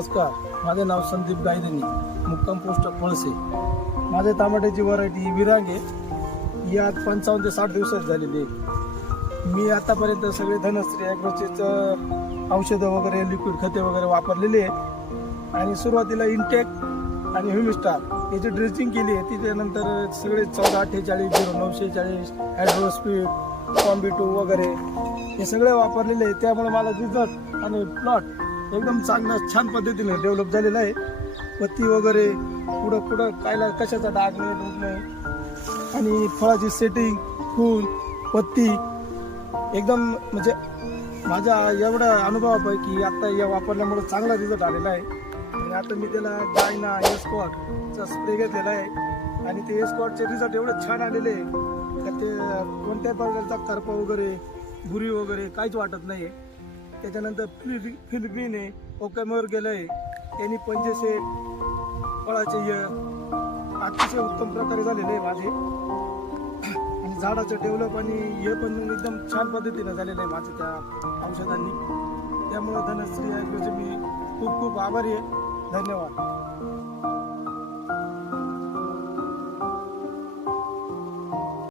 नमस्कार, माझे नाव संदीप गायधनी, मुक्काम पोस्ट पळसे. माझे टमाट्याची व्हरायटी विरांग आहे. ही आज 55 ते 60 दिवसात झालेली आहे. मी आतापर्यंत सगळे धनश्री ॲग्रोचेच औषधं वगैरे लिक्विड खते वगैरे वापरलेली आहे आणि सुरुवातीला इंटेक आणि ह्युमिस्टार याची ड्रेसिंग केली आहे. त्याच्यानंतर सगळे 1448 0946 ॲड्रोस्पीड कॉम्बिटो वगैरे हे सगळे वापरलेले आहे. त्यामुळे मला रिझल्ट आणि प्लॉट एकदम चांगला छान पद्धतीने डेव्हलप झालेला आहे. पत्ती वगैरे पुढं कायला कशाचा डाग नाही डूब नाही आणि फळाची सेटिंग फूल पत्ती एकदम म्हणजे माझ्या एवढ्या अनुभवापैकी आता या वापरल्यामुळे चांगला रिझल्ट आलेला आहे. आणि आता मी त्याला गायना एस्कॉटचा स्प्रे घेतलेला आहे आणि ते एस्कॉटचे रिझल्ट एवढे छान आलेले आहे तर ते कोणत्याही प्रकारचा करपा वगैरे बुरी वगैरे काहीच वाटत नाही आहे. त्याच्यानंतर फिलिपिन आहे ओकेमोर गेलं आहे त्यांनी 500 फळाचे अतिशय उत्तम प्रकारे झालेले आहे माझे आणि झाडाचं डेव्हलप आणि हे पण एकदम छान पद्धतीनं झालेलं आहे माझं त्या औषधांनी. त्यामुळं धनश्री ॲग्रोचे मी खूप खूप आभारी आहे. धन्यवाद.